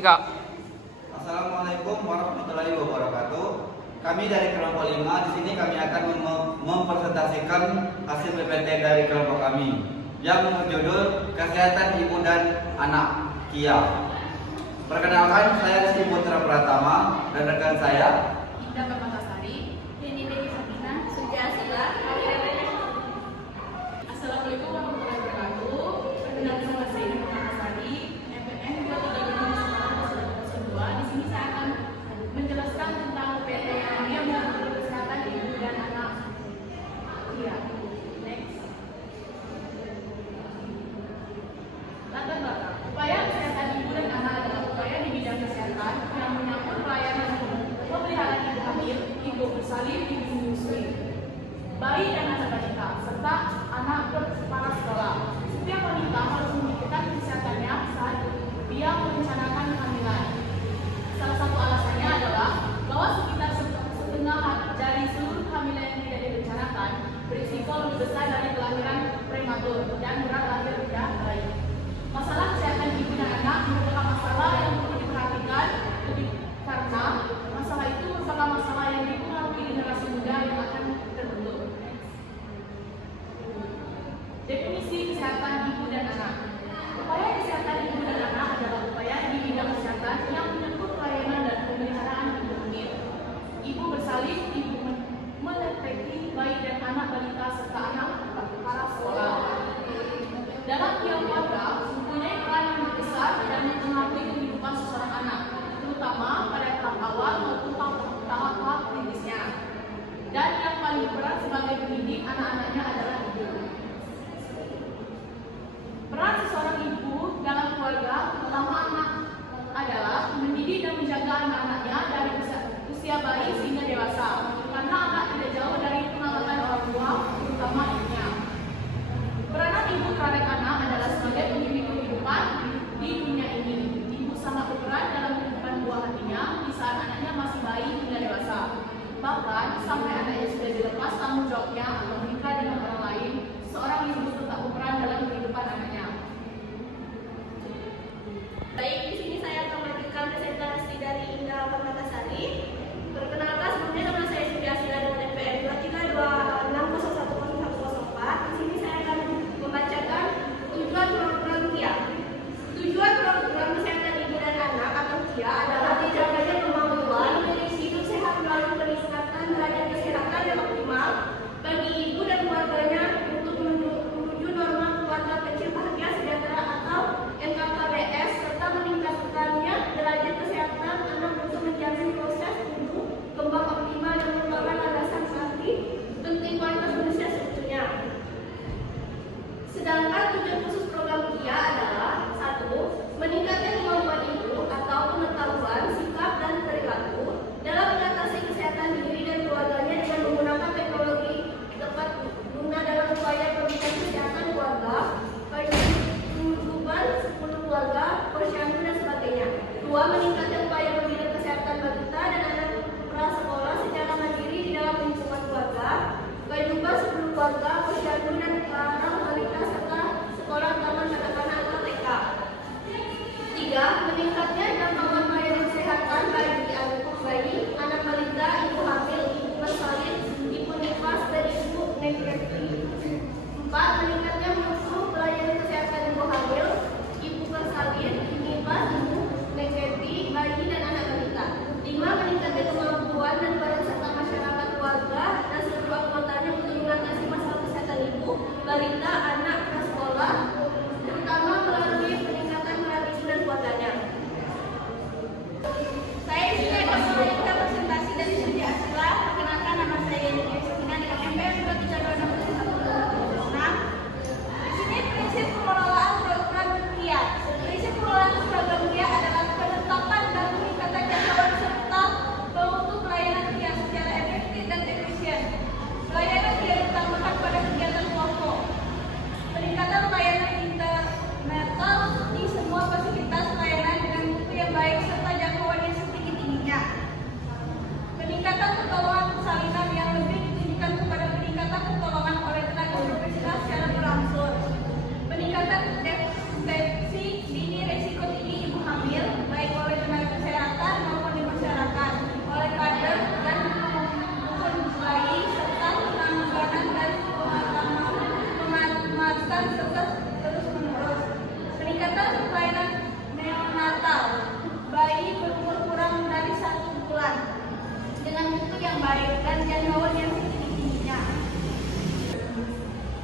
Kak. Assalamualaikum warahmatullahi wabarakatuh. Kami dari kelompok 5 di sini kami akan mempresentasikan hasil PPT dari kelompok kami yang berjudul Kesehatan Ibu dan Anak KIA. Perkenalkan, saya Rizky Putra Pratama dan rekan saya Indah Permatasari, Yeni Dewi Sabina, Sujasila. Assalamualaikum warahmatullahi wabarakatuh. Perkenalkan nama saya Indah Permatasari, MPN 2359 Di sini saya akan menjelaskan tentang PT yang mengenai kesehatan ibu dan anak. Ya, next. Latar belakang. Upaya kesehatan ibu dan anak adalah upaya di bidang kesehatan yang menyangkut pelayanan pemeliharaan ibu hamil, ibu bersalin, ibu menyusui, bayi dan anak balita, serta anak para sekolah. Setiap wanita harus memikirkan kesehatannya saat dia merencanakan kehamilan. Salah satu alasannya adalah bahwa sekitar setengah dari seluruh kehamilan yang tidak direncanakan berisiko lebih besar dari kelahiran prematur dan berat lahir tidak baik. Masalah kesehatan ibu dan anak merupakan masalah yang perlu diperhatikan karena masalah itu merupakan masalah yang dipengaruhi generasi muda yang akan terbentuk. Definisi kesehatan ibu dan anak. Upaya kesehatan ibu dan anak adalah upaya di bidang kesehatan yang menyangkut pelayanan dan pemeliharaan ibu hamil, ibu bersalin, ibu menetreki, bayi dan anak balita serta anak para sekolah. Dalam tiap keluarga mempunyai peran yang besar dan mempengaruhi kehidupan seseorang anak, terutama pada tahap awal maupun tahap kritisnya. Dan yang paling berat sebagai pendidik anak-anaknya adalah ibu. Peran seseorang ibu dalam keluarga, terutama anak, adalah mendidik dan menjaga anak-anaknya dari usia bayi hingga dewasa, karena anak tidak jauh dari pengamatan orang tua, terutama ibunya. Peranan ibu terhadap anak adalah sebagai pembimbing kehidupan di dunia ini. Ibu sangat berperan dalam kehidupan buah hatinya di saat anaknya masih bayi hingga dewasa. Bahkan sampai anaknya sudah dilepas tanggung jawabnya atau menikah dengan orang lain, seorang ibu tetap berperan dalam kehidupan anaknya. Baik, di sini saya akan memberikan presentasi dari Indah Permatasari. Perkenalkan, sebelumnya nama saya Sujasila dengan NPM 2326011104. Di sini saya akan membacakan tujuan program KIA. Tujuan program kesehatan ibu dan anak atau KIA adalah dijaganya kemampuan hidup sehat melalui peningkatan derajat kesehatan yang optimal bagi ibu dan keluarganya untuk menuju norma keluarga kecil bahagia sejahtera atau NKKBS, serta meningkatkannya derajat kesehatan anak untuk menjamin proses tumbuh kembang optimal dan merupakan landasan sakti penting kualitas manusia seutuhnya. Sedangkan tujuan khusus program KIA adalah 1. Meningkatkan kemampuan ibu atau pengetahuan, sikap, dan perilaku dalam mengatasi kesehatan diri dan keluarganya dengan menggunakan teknologi tepat guna dalam upaya perbaikan kesehatan keluarga, kehidupan 10 keluarga, posyandu, dan sebagainya. 2. Meningkatkan upaya pembinaan kesehatan balita dan anak prasekolah secara mandiri di dalam lingkungan keluarga, kehidupan 10 keluarga, posyandu, dan para balita serta sekolah taman kanak-kanak atau TK. 3. Meningkatnya jangkauan pelayanan kesehatan bagi bayi, anak balita, ibu hamil, ibu bersalin, ibu nifas, dan ibu nekreti. 4. Meningkatnya mutu pelayanan kesehatan ibu hamil, ibu bersalin, nifas, ibu nekreti, bayi melahirkan jadwal yang tingginya.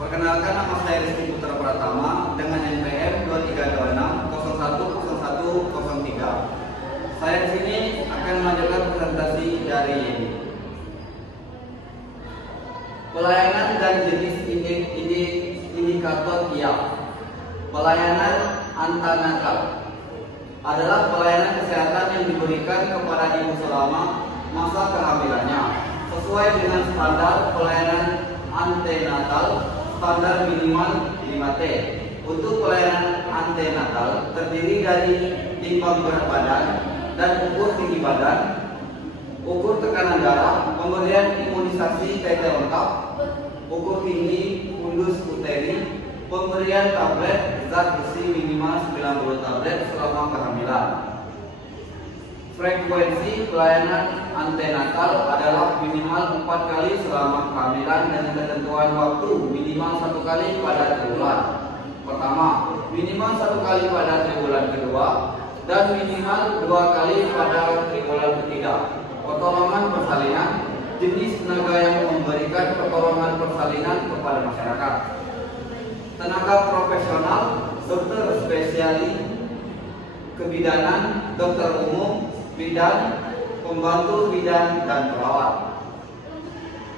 Perkenalkan, nama saya Rizky Putra Pratama dengan NPM 2326010103. Saya di sini akan melanjutkan presentasi dari pelayanan dan jenis indikator KIA. Pelayanan antenatal adalah pelayanan kesehatan yang diberikan kepada ibu selama masa kehamilannya sesuai dengan standar pelayanan antenatal standar minimal 5T. Untuk pelayanan antenatal terdiri dari timbang berat badan dan ukur tinggi badan, ukur tekanan darah, pemberian imunisasi TT lengkap, ukur tinggi fundus uteri, pemberian tablet zat besi minimal 90 tablet selama kehamilan. Frekuensi pelayanan antenatal adalah minimal 4 kali selama kehamilan dengan ketentuan waktu minimal 1 kali pada triwulan pertama, minimal 1 kali pada triwulan kedua, dan minimal 2 kali pada triwulan ketiga. Pertolongan persalinan, jenis tenaga yang memberikan pertolongan persalinan kepada masyarakat. Tenaga profesional, dokter spesialis kebidanan, dokter umum, bidan, pembantu bidan, dan perawat.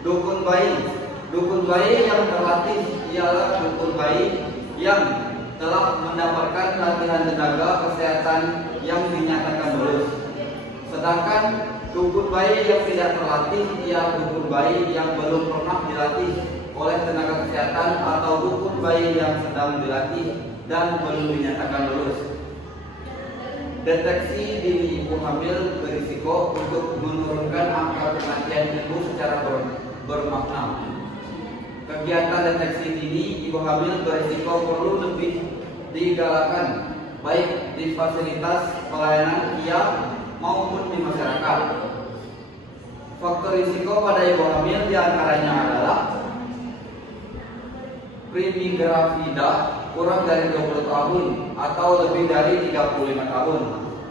Dukun bayi yang terlatih ialah dukun bayi yang telah mendapatkan latihan tenaga kesehatan yang dinyatakan lulus. Sedangkan dukun bayi yang tidak terlatih ialah dukun bayi yang belum pernah dilatih oleh tenaga kesehatan atau dukun bayi yang sedang dilatih dan belum dinyatakan lulus. Deteksi dini ibu hamil berisiko untuk menurunkan angka kematian ibu secara bermakna. Kegiatan deteksi dini ibu hamil berisiko perlu lebih digalakan baik di fasilitas pelayanan KIA maupun di masyarakat. Faktor risiko pada ibu hamil diantaranya adalah primigravida kurang dari 20 tahun atau lebih dari 35 tahun.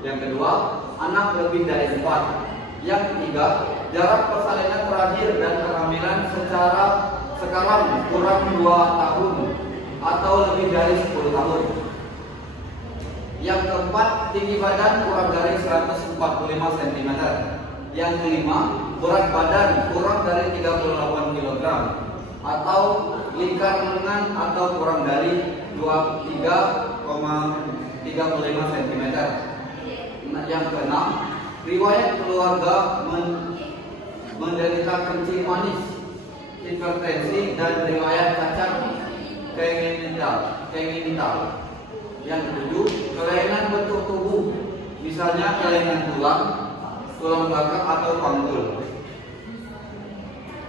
Yang kedua, anak lebih dari 4. Yang ketiga, jarak persalinan terakhir dan kehamilan sekarang kurang 2 tahun atau lebih dari 10 tahun. Yang keempat, tinggi badan kurang dari 145 cm. Yang kelima, berat badan kurang dari 38 kg atau lingkar lengan atau kurang dari 23,35 cm. Yang keenam, riwayat keluarga menderita kencing manis, hipertensi, dan riwayat cacat kongenital. Yang ketujuh, kelainan bentuk tubuh, misalnya kelainan tulang belakang atau panggul.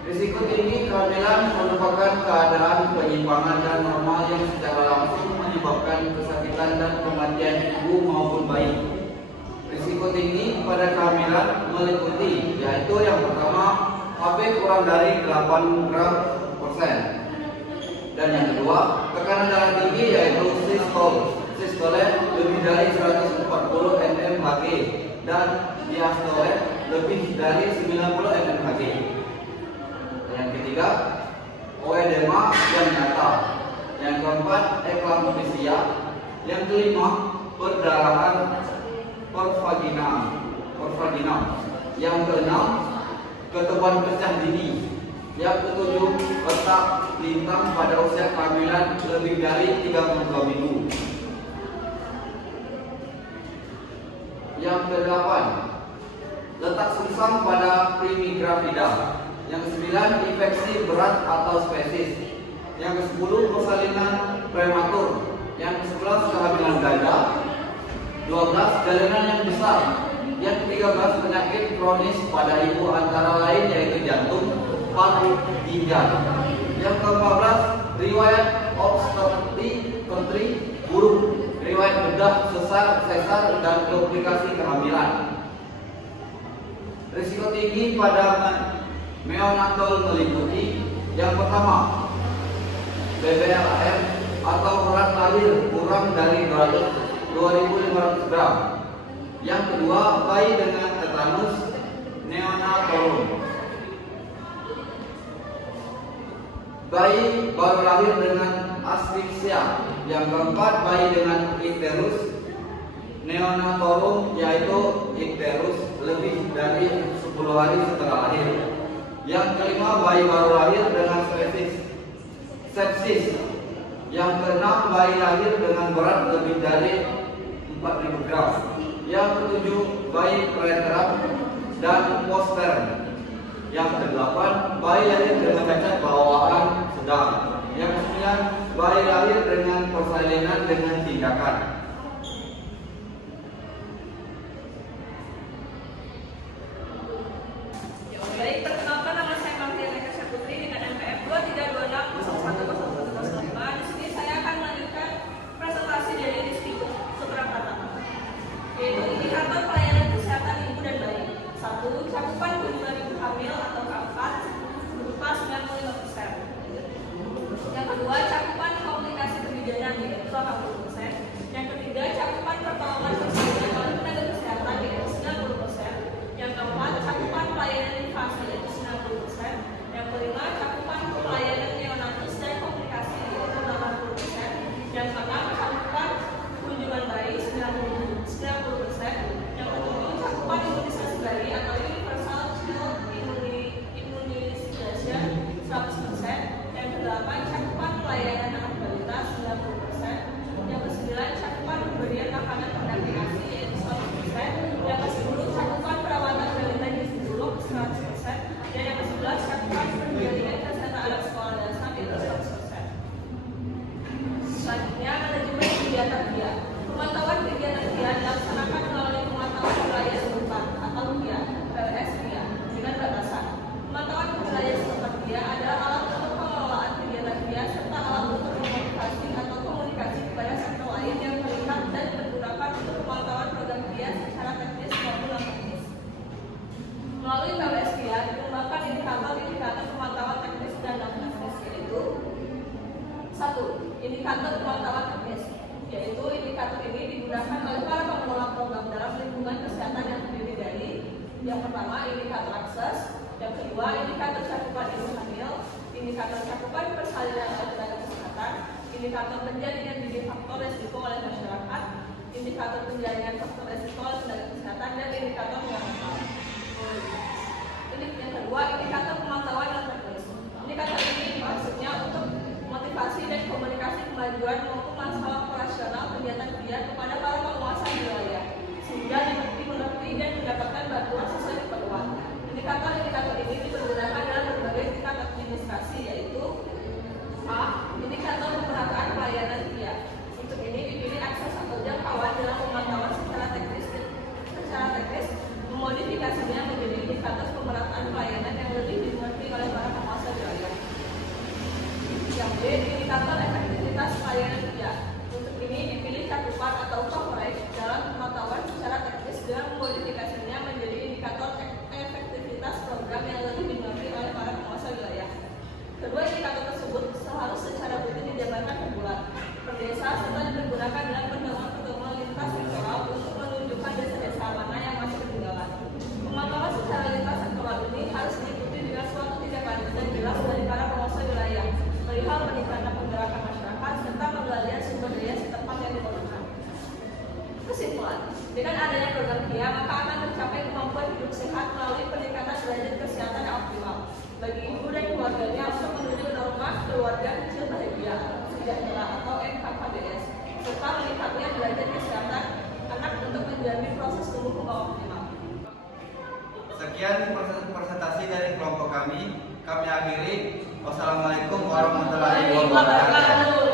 Risiko tinggi kehamilan merupakan keadaan penyimpangan dan normal yang secara langsung menyebabkan kesakitan dan kematian ibu maupun bayi. Risiko tinggi pada kehamilan meliputi yaitu yang pertama, HB kurang dari 8 gram persen. Dan yang kedua, tekanan darah tinggi yaitu sistole lebih dari 140 mmHg dan diastole lebih dari 90 mmHg. Yang ketiga, oedema yang nyata. Yang keempat, eklampsia. Yang kelima, perdarahan pervaginal. Yang keenam, ketebalan pecah dini. Yang ketujuh, letak lintang pada usia kehamilan lebih dari 32 minggu. Yang kedelapan, letak sungsang pada primigravida. Yang ke-9, infeksi berat atau spesies. Yang ke-10, persalinan prematur. Yang ke-11, kehamilan ganda. 12, jalinan yang besar. Yang ke-13, penyakit kronis pada ibu antara lain yaitu jantung, paru, ginjal. Yang ke-14, riwayat obstetri buruk, riwayat bedah, sesar, dan komplikasi kehamilan. Risiko tinggi pada neonatal meliputi yang pertama, BBLAR atau berat lahir kurang dari 2.500 gram. Yang kedua, bayi dengan tetanus neonatal. bayi baru lahir dengan asfiksia. Yang keempat, bayi dengan ikterus neonatorum, yaitu ikterus lebih dari 10 hari setelah lahir. Yang kelima, bayi baru lahir dengan sepsis. Yang keenam, bayi lahir dengan berat lebih dari 4.000 gram. Yang ketujuh, bayi preterm dan postpartum. Yang kedelapan, bayi lahir dengan cacat bawaan sedang. Yang kesembilan, bayi lahir dengan persalinan dengan tindakan. Baik, perkenalkan nama saya Martina Kasya Putri dengan NPM 2326011015. Di sini saya akan melanjutkan presentasi dari Dispiko Suprakarta, yaitu indikator pelayanan kesehatan ibu dan bayi. 1. Cakupan kunjungan ibu hamil atau keempat berupa 95%. Yang kedua, cakupan komunikasi kebijakan yaitu 80%. Yang ketiga, cakupan pertolongan persalinan oleh tenaga kesehatan yaitu 90%. Yang keempat, cakupan pelayanan invasi yaitu 90%. Yang kelima, cakupan pelayanan neonatus dan komunikasi yaitu 80%. Yang keenam, cakupan kunjungan bayi 90%. Yang ketujuh, cakupan imunisasi bayi atau universal child immunization 100%. Yang kedelapan, cakupan pelayanan anak balita 90%. Yang kesembilan, cakupan pemberian makanan pendampingi yaitu 100%. Yang kesepuluh, cakupan perawatan balita gizi buruk 100%. Dan yang ke-11, cakupan penjaringan kesehatan anak sekolah dasar yaitu 100%. Selanjutnya, manajemen kegiatan KIA. Pemantauan kegiatan KIA dilaksanakan melalui pemantauan wilayah setempat atau KIA, PLS KIA, dengan batasan. Pemantauan wilayah setempat KIA adalah alat untuk pengelolaan kegiatan KIA serta alat untuk memotivasi atau komunikasi kepada sektor lain yang terlibat dan digunakan untuk pemantauan program KIA secara teknis maupun non-teknis. Melalui PLS KIA dikembangkan indikator-indikator pemantauan teknis dan non-teknis, yaitu 1. Indikator pemantauan teknis, yaitu indikator ini digunakan oleh para pengelola program dalam lingkungan kesehatan yang terdiri dari yang pertama, indikator akses. Yang kedua, indikator cakupan ibu hamil. Indikator cakupan persalinan oleh tenaga kesehatan. Indikator penjaringan dini faktor resiko oleh masyarakat. Indikator penjaringan faktor resiko oleh tenaga kesehatan. Dan indikator neonatal. Yang kedua, indikator pemantauan non teknis. Indikator ini maksudnya untuk motivasi dan komunikasi kemajuan maupun masalah operasional kegiatan KIA kepada para penguasa wilayah sehingga dimengerti dan mendapatkan bantuan sesuai keperluan. Indikator-indikator ini dipergunakan dalam berbagai tingkat administrasi, yaitu A. Indikator pemerataan pelayanan KIA. Untuk ini dipilih akses atau jangkauan dalam pemantauan secara teknis memodifikasinya menjadi indikator pemerataan pelayanan yang lebih dimengerti oleh para penguasa wilayah. Yang B. Indikator efektivitas pelayanan KIA. Untuk ini dipilih cakupan atau coverage dalam pemantauan secara teknis dengan memodifikasinya menjadi indikator efektivitas program yang lebih dimengerti oleh para penguasa wilayah. Kedua indikator tersebut harus secara rutin dijabarkan per bulan, per desa, serta dipergunakan dalam pertemuan-pertemuan lintas sektoral untuk menunjukkan desa-desa mana yang masih ketinggalan. Pemantauan secara lintas sektoral ini harus diikuti dengan suatu tindak lanjut dan jelas dari para penguasa wilayah perihal peningkatan penggerakan masyarakat serta penggalian sumber daya setempat yang diperlukan. Kesimpulan, dengan adanya program KIA maka akan tercapai kemampuan hidup sehat melalui peningkatan derajat kesehatan yang optimal bagi ibu dan keluarganya untuk menuju norma keluarga kecil bahagia sejahtera atau NKKBS serta meningkatnya derajat kesehatan anak untuk menjamin proses tumbuh kembang optimal. Sekian presentasi dari kelompok kami. Kami akhiri. Wassalamualaikum warahmatullahi wabarakatuh.